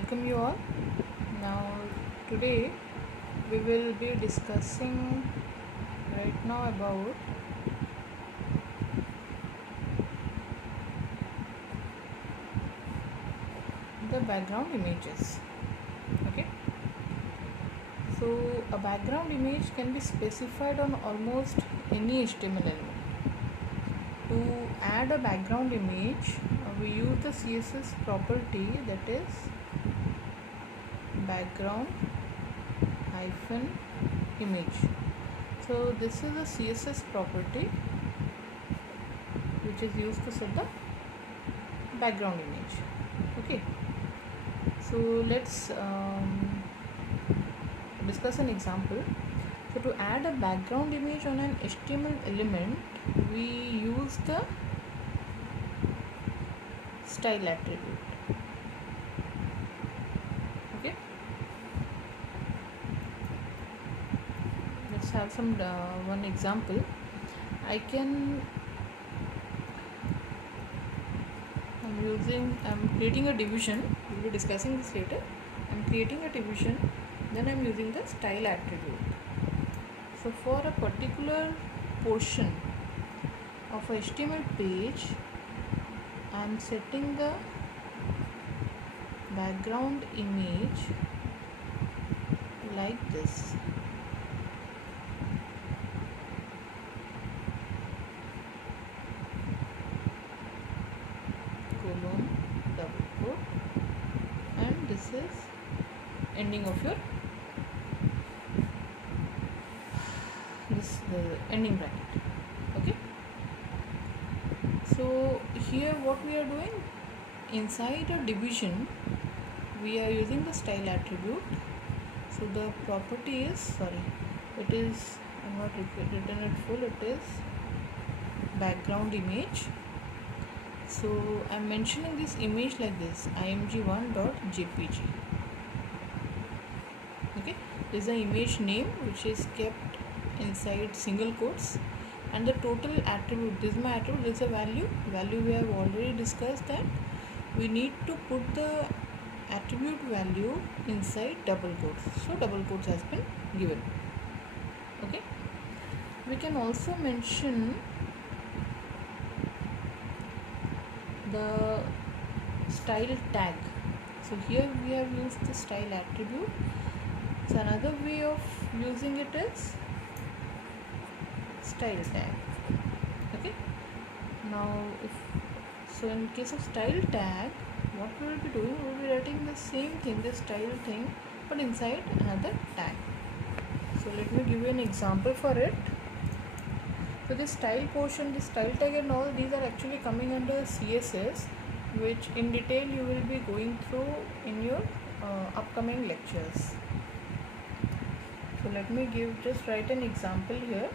welcome you all. Now, today we will be discussing right now about the background images. Okay, so a background image can be specified on almost any HTML element. To add a background image, we use the CSS property, that is background hyphen image. So this is a CSS property which is used to set the background image. Okay, so let's discuss an example. So to add a background image on an HTML element, we use the style attribute. Okay, let's have some one example. I'm creating a division. We'll be discussing this later. I'm creating a division, then I'm using the style attribute. So for a particular portion of a HTML page, I'm setting the background image like this. Colon, double quote, and this is ending of your ending bracket. Okay, so here what we are doing, inside a division we are using the style attribute. So the property is, I'm not written it full, it is background image. So I'm mentioning this image like this, img1.jpg. Okay, this is the image name which is kept inside single quotes, and the total attribute, this is my attribute, this is a value we have already discussed that we need to put the attribute value inside double quotes. So double quotes has been given. Okay, we can also mention the style tag. So here we have used the style attribute. So another way of using it is style tag. Okay, now in case of style tag, what we will be doing, we will be writing the same thing, the style thing, but inside another tag. So let me give you an example for it. So this style portion, this style tag and all, these are actually coming under CSS, which in detail you will be going through in your upcoming lectures. So let me just write an example here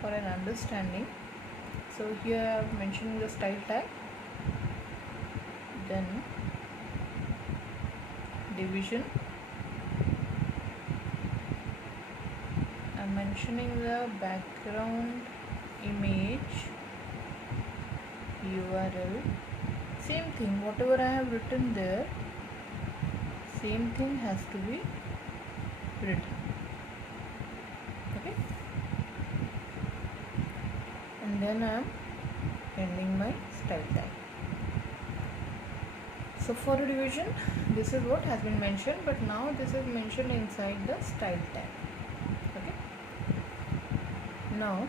for an understanding. So here I am mentioning the style tag, then division, I'm mentioning the background image URL, same thing, whatever I have written there, same thing has to be written. Okay, and then I am ending my style tag. So for a division, this is what has been mentioned, but now this is mentioned inside the style tag. Okay, now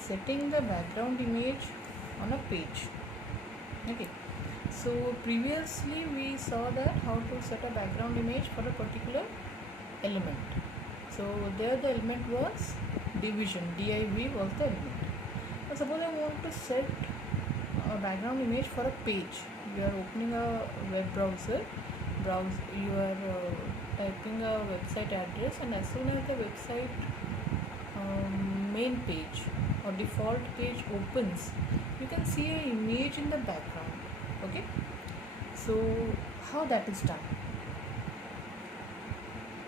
setting the background image on a page. Okay, so previously we saw that how to set a background image for a particular element. So there the element was division, div was the element. Now suppose I want to set a background image for a page. You are opening a web browser, you are typing a website address, and as soon as the website main page or default page opens, you can see an image in the background. Okay, so how that is done?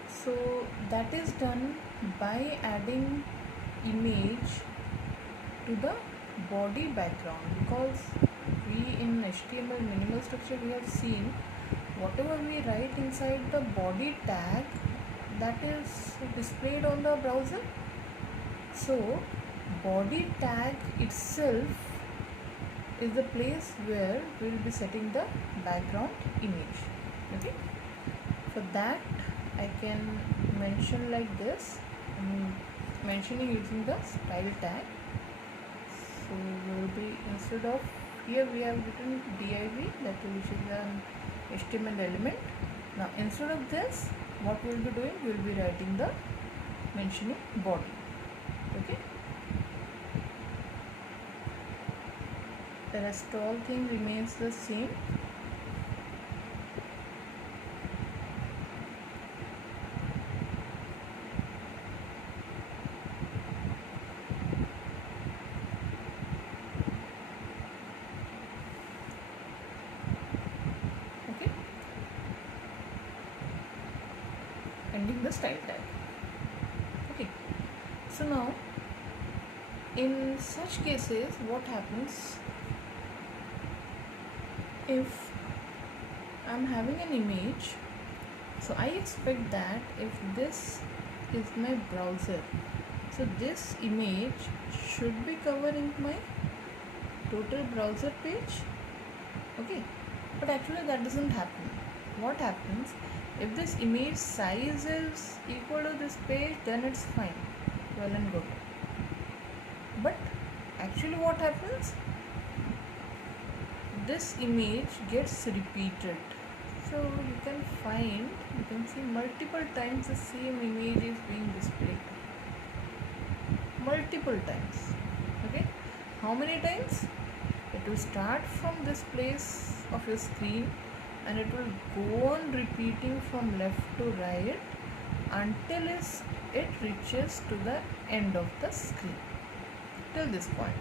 So that is done by adding image to the body background, because we in HTML minimal structure we have seen whatever we write inside the body tag, that is displayed on the browser. So body tag itself is the place where we will be setting the background image. Okay, for that I can mention like this. Mentioning using the style tag. So we will be, instead of here we have written div, that which is an HTML element. Now instead of this, what we will be doing, we will be writing the mentioning body. Okay, the rest all thing remains the same. Okay, ending the style tag. Okay, so now in such cases what happens, if I'm having an image, so I expect that if this is my browser, so this image should be covering my total browser page. Okay, but actually that doesn't happen. What happens, if this image size is equal to this page, then it's fine, well and good. But actually what happens, this image gets repeated. So you can see multiple times the same image is being displayed. Multiple times. Okay, how many times? It will start from this place of your screen and it will go on repeating from left to right until it reaches to the end of the screen. Till this point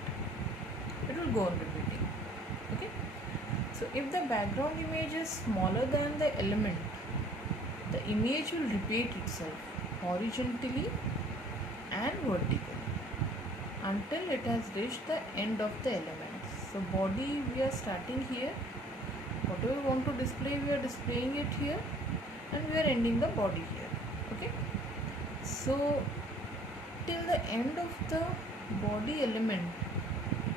it will go on repeating. Okay, so if the background image is smaller than the element, the image will repeat itself horizontally and vertically until it has reached the end of the element. So body, we are starting here, whatever we want to display we are displaying it here, and we are ending the body here. Okay, so till the end of the body element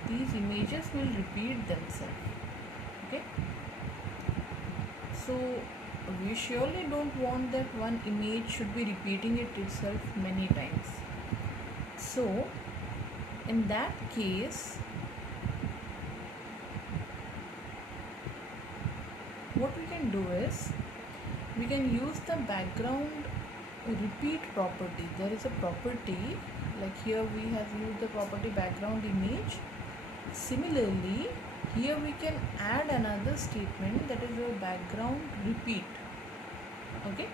these images will repeat themselves. Okay, so we surely don't want that one image should be repeating itself many times. So in that case, what we can do is we can use the background repeat property. There is a property, like here we have used the property background image. Similarly, here we can add another statement, that is a background repeat. Okay,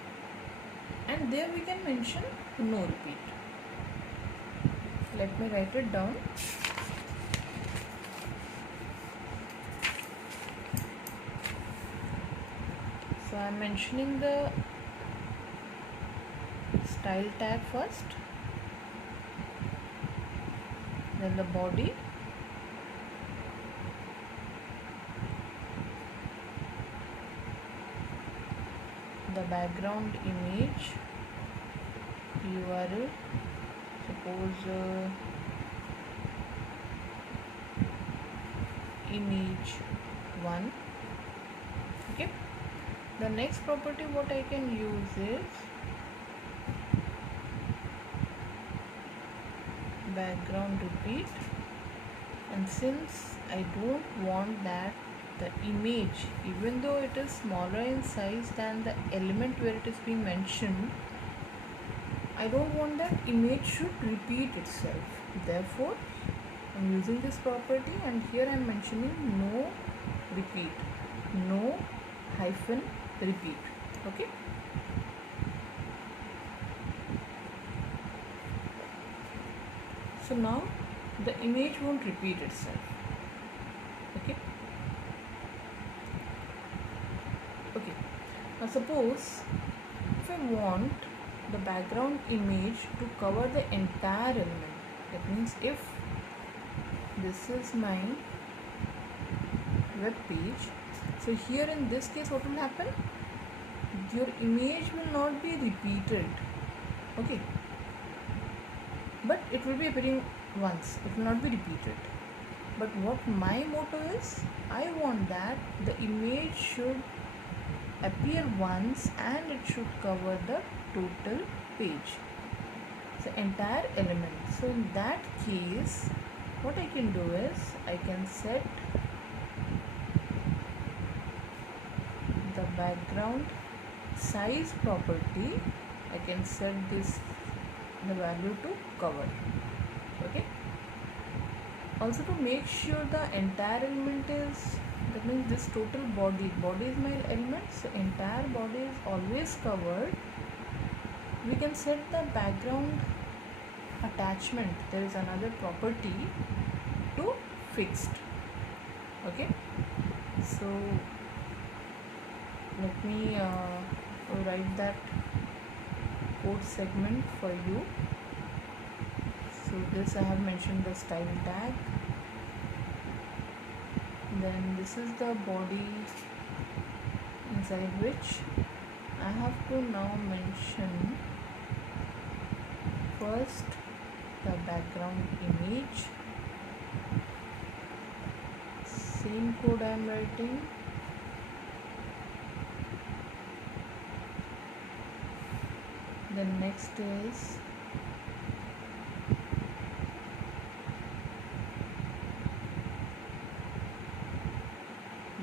and there we can mention no repeat. Let me write it down. So I am mentioning the style tag first, then the body, the background image URL, suppose image 1. Okay, the next property what I can use is background repeat, and since I don't want that the image, even though it is smaller in size than the element where it is being mentioned, I don't want that image should repeat itself. Therefore I'm using this property, and here I'm mentioning no repeat, no hyphen repeat. Okay, so now the image won't repeat itself. Okay, now suppose if I want the background image to cover the entire element, That means if this is my web page, so here in this case what will happen, your image will not be repeated, okay, but it will be appearing once, it will not be repeated. But what my motto is, I want that the image should appear once and it should cover the total page, the entire element. So in that case what I can do is I can set the background size property, I can set this the value to cover, okay. Also to make sure the entire element is, that means this total body is my element, so entire body is always covered, we can set the background attachment, there is another property, to fixed, okay. So let me write that code segment for you. So this I have mentioned the style tag, then this is the body inside which I have to now mention first the background image, same code I am writing, then next is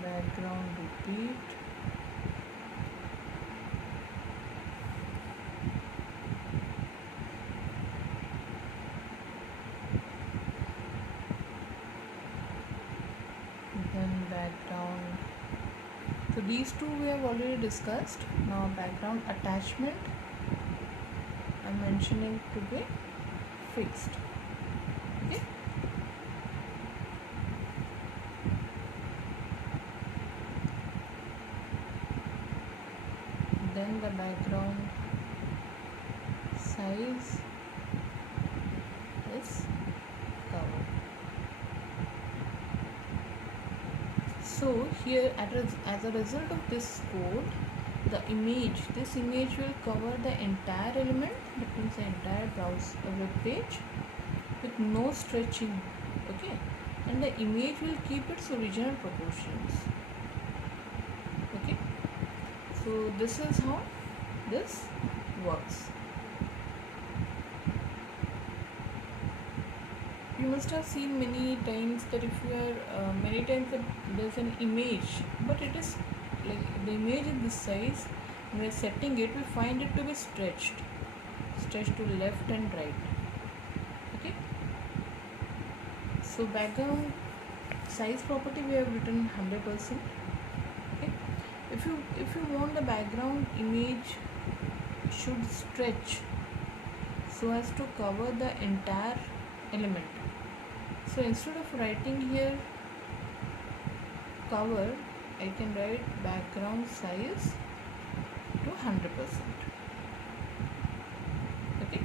background repeat, then background, so these two we have already discussed. Now background attachment I am mentioning to be fixed, okay. Then the background size is covered. So here as a result of this code, the image, this image will cover the entire element, that means the entire browser web page with no stretching, okay, and the image will keep its original proportions, okay. So this is how this works. You must have seen many times that if you are many times that there's an image, but it is like the image is this size, when we are setting it, we find it to be stretched to left and right, okay. So background size property we have written 100%, okay. If you want the background image should stretch so as to cover the entire element, so instead of writing here cover, I can write background size to 100%, okay.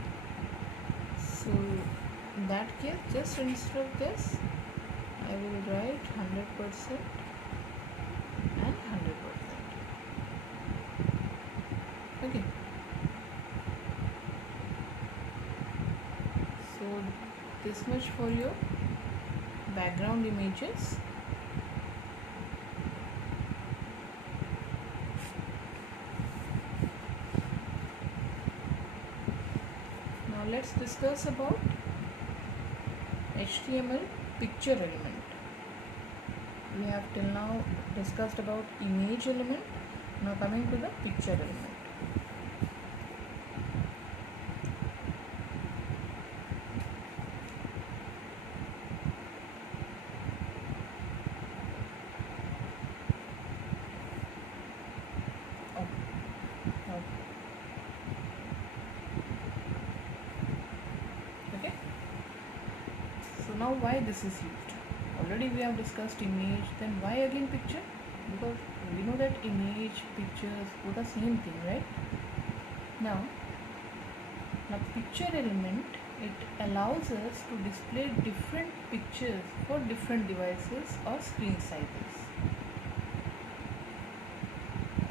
So in that case, just instead of this I will write 100% and 100%, okay. So this much for your background images. Now let's discuss about HTML picture element. We have till now discussed about image element. Now coming to the picture element. Okay. So now why this is used? Already we have discussed image, then why again picture? Because we know that image, pictures, both are same thing, right? Now picture element It allows us to display different pictures for different devices or screen sizes.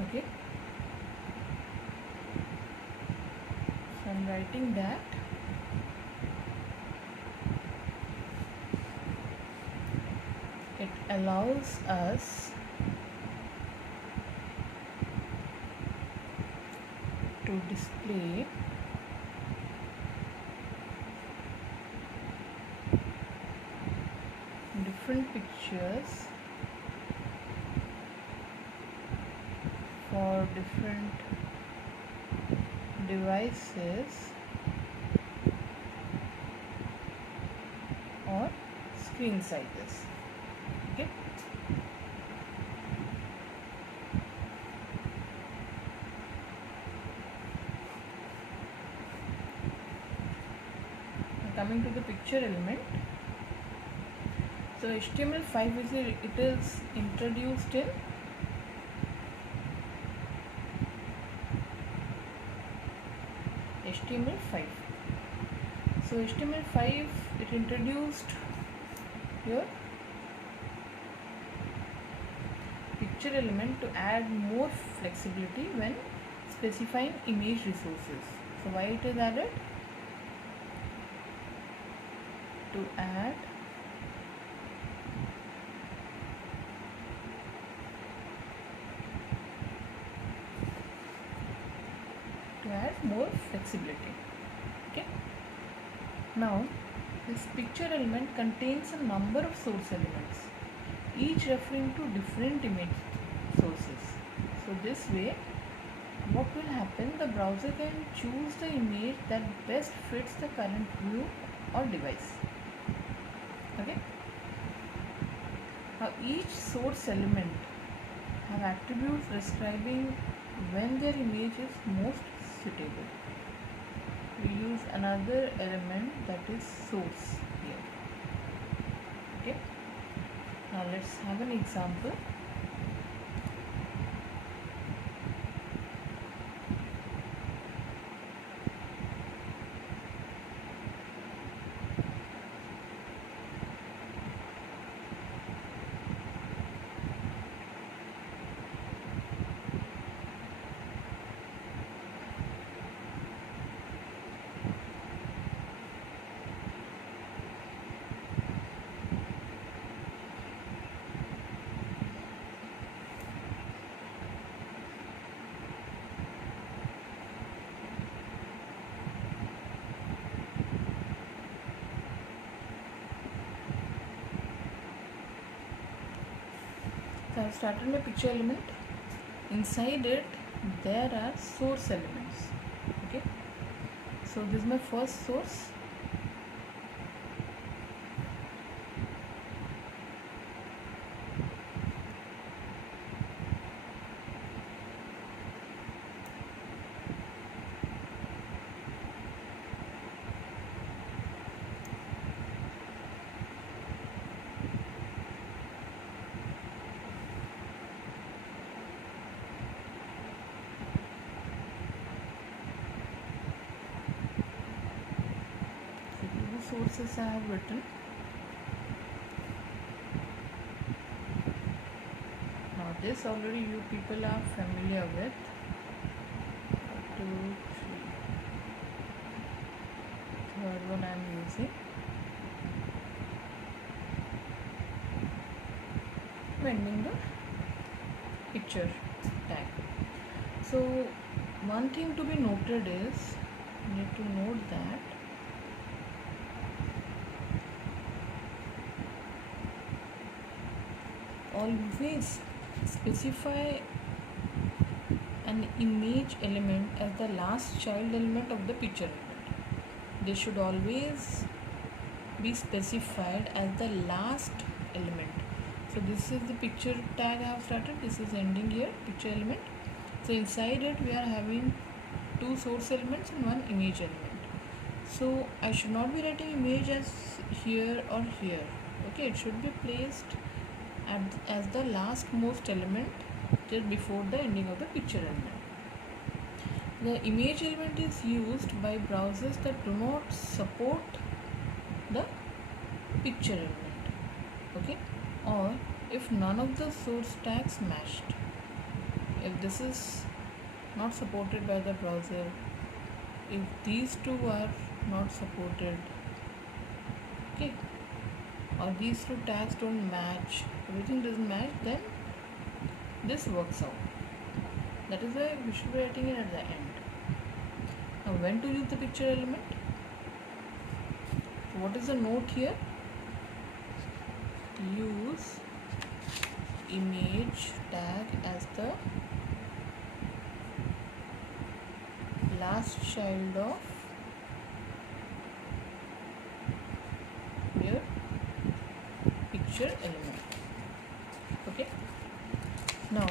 Okay, so I'm writing that it allows us to display different pictures for different devices or screen sizes. Okay, coming to the picture element. So HTML5 is introduced in HTML5. So HTML5 it introduced your picture element to add more flexibility when specifying image resources. So why it is added? To add more flexibility. Okay, now this picture element contains a number of source elements, each referring to different image sources. So this way, what will happen, the browser can choose the image that best fits the current view or device. Okay, now each source element have attributes describing when their image is most suitable. We use another element, that is source here. Okay, now let's have an example. So I have started my picture element. Inside it there are source elements. Okay, so this is my first source. Sources I have written. Now this already you people are familiar with. 2, 3. Third one I am using. Ending the picture tag. So one thing to be noted is, you need to note that always specify an image element as the last child element of the picture element. They should always be specified as the last element. So this is the picture tag I have started, this is ending here, picture element. So inside it we are having 2 source elements and 1 image element. So I should not be writing image as here or here. Okay, it should be placed as the last most element just before the ending of the picture element. The image element is used by browsers that do not support the picture element, okay, or if none of the source tags matched. If this is not supported by the browser, if these two are not supported, okay, or these two tags don't match, everything doesn't match, then this works out. That is why we should be writing it at the end. Now, when to use the picture element? So what is the note here? Use image tag as the last child of your picture element. Okay. Now,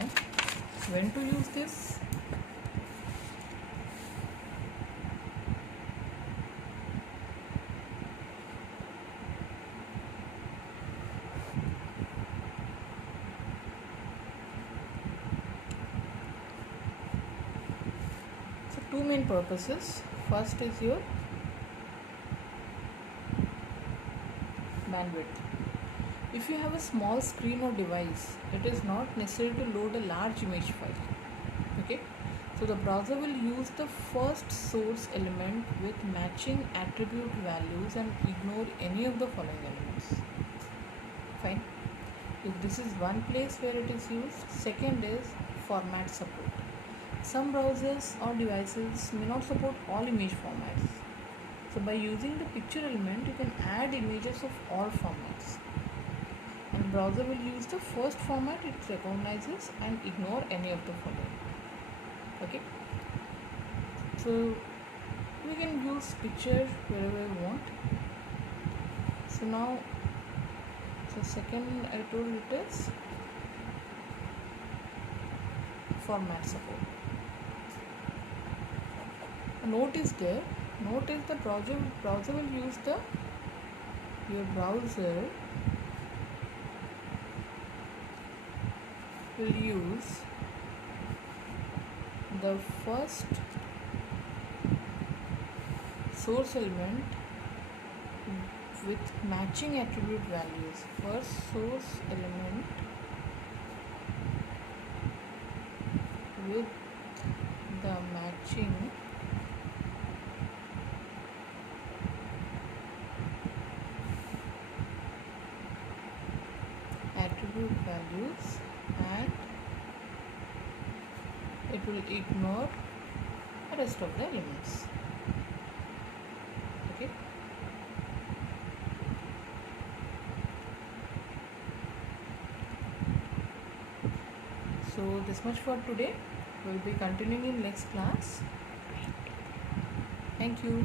when to use this? Two main purposes. First is your bandwidth. If you have a small screen or device, it is not necessary to load a large image file. Okay, so the browser will use the first source element with matching attribute values and ignore any of the following elements. Fine. If this is one place where it is used. Second is format support. Some browsers or devices may not support all image formats. So by using the picture element, you can add images of all formats. And browser will use the first format it recognizes and ignore any of the following. Okay. So we can use picture wherever we want. So now, so second I told it is format support. A note is there. Note is the browser will use your browser will use the first source element with matching attribute values. First source element with the matching attribute values, and it will ignore the rest of the elements. Okay. So this much for today. We will be continuing in next class. Thank you.